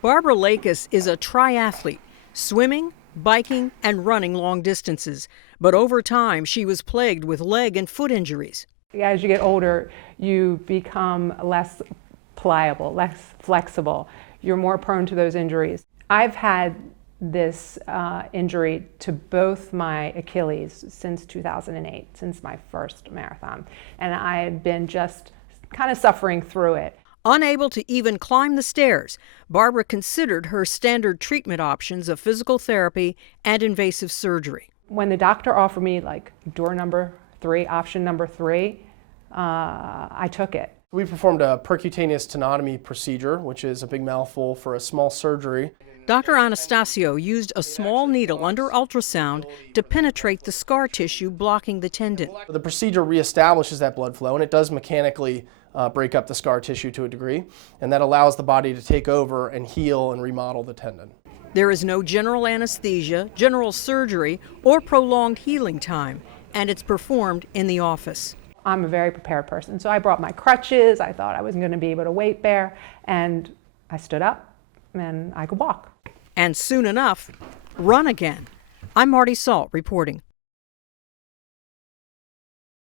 Barbara Lakis is a triathlete, swimming, biking, and running long distances. But over time, she was plagued with leg and foot injuries. As you get older, you become less pliable, less flexible. You're more prone to those injuries. I've had this injury to both my Achilles since 2008, since my first marathon. And I had been just kind of suffering through it. Unable to even climb the stairs, Barbara considered her standard treatment options of physical therapy and invasive surgery. When the doctor offered me like door number 3, option number 3, I took it. We performed a percutaneous tenotomy procedure, which is a big mouthful for a small surgery. Dr. Anastasio used a small needle under ultrasound to penetrate the scar tissue blocking the tendon. The procedure reestablishes that blood flow, and it does mechanically break up the scar tissue to a degree, and that allows the body to take over and heal and remodel the tendon. There is no general anesthesia, general surgery, or prolonged healing time, and it's performed in the office. I'm a very prepared person, so I brought my crutches. I thought I wasn't going to be able to weight bear, and I stood up and I could walk. And soon enough, run again. I'm Marty Salt reporting.